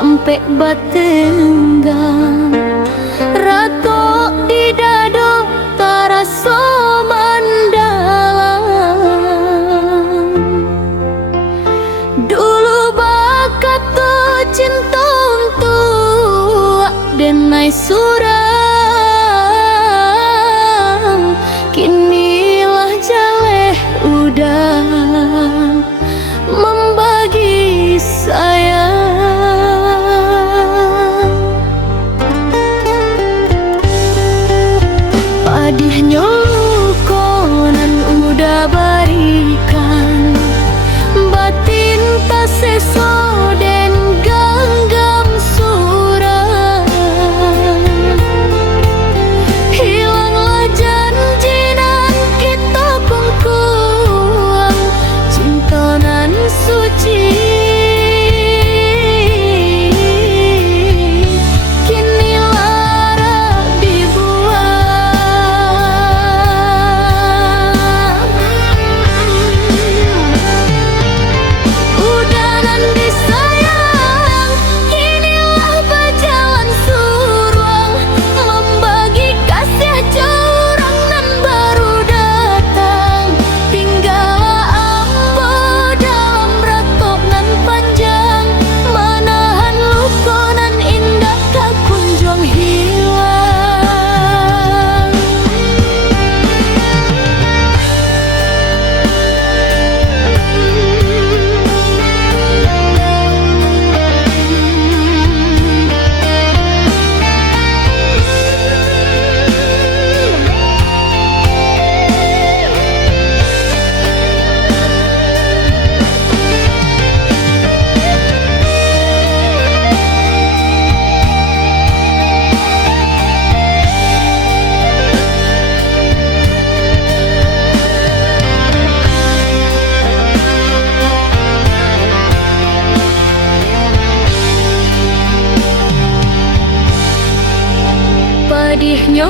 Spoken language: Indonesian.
sampai batenggang rato di dado taraso mandalang. Dulu bakat tu cinta untuk denai surang, kinilah jaleh udah membagi sayang. Padihnya konan udah barikan, batin tak seso dan genggam surang. Hilanglah janji nan kita pengkuang, cinta nan suci kini lara dibuang. Udah nan disayang, inilah berjalan suruang, membagi kasih jurang nan baru datang. Tinggal ambo dalam ratop nan panjang, menahan luka nan indah tak kunjung hilang. Padihnya